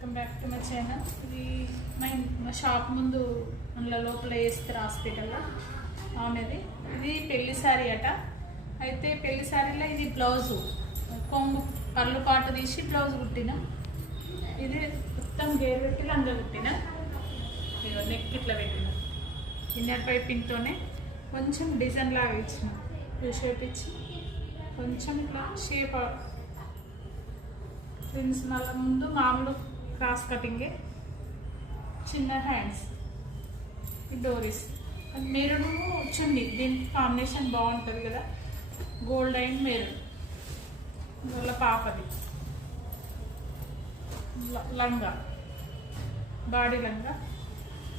Welcome back to my channel. ఇది మా shop ముందు అందులో లోపల వేస్తారు హాస్పిటల్లో ఆమెది. ఇది పెళ్లి శారీ అట. అయితే పెళ్లి శారీలో ఇది బ్లౌజు కొంగు పళ్ళు పాటు తీసి బ్లౌజ్ కుట్టిన. ఇది మొత్తం గేర్ పెట్టి అందులో కుట్టిన. నెక్ ఇట్లా పెట్టిన ఇన్నర్ పైపింగ్తోనే కొంచెం డిజైన్ లాగా ఇచ్చిన. షేప్ ఇచ్చి కొంచెం ఇట్లా షేప్ ప్రిన్స్ మళ్ళీ ముందు మామూలు క్రాస్ కటింగే, చిన్న హ్యాండ్స్, ఈ డోరీస్. మెరూన్ చున్నీ దీనికి కాంబినేషన్ బాగుంటుంది కదా, గోల్డ్ అండ్ మెరూన్. వాళ్ళ పాపది లంగా, బాడీ లంగా,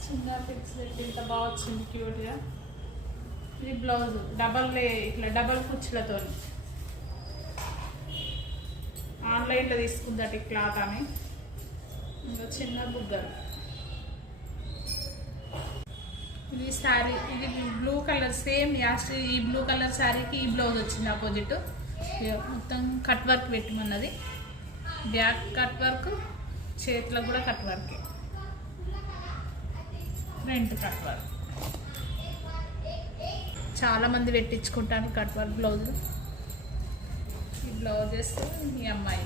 చిన్న పిక్స్ పెట్టి ఇంత బాగా వచ్చింది క్యూట్గా. ఇది బ్లౌజ్ ఇట్లా డబల్ కుచ్చులతో ఆన్లైన్లో తీసుకుందట ఈ క్లాత్ అని. ఇంకా చిన్న బుగ్గలు. ఇది శారీ, ఇది బ్లూ కలర్ సేమ్ యాస్ట్. ఈ బ్లూ కలర్ శారీకి ఈ బ్లౌజ్ వచ్చింది ఆపోజిట్. మొత్తం కట్ వర్క్ పెట్టమన్నది. బ్యాక్ కట్ వర్క్, చేతులకు కూడా cut work, front cut work. చాలామంది పెట్టించుకుంటాను కట్ వర్క్ బ్లౌజులు. ఈ బ్లౌజెస్ ఈ అమ్మాయి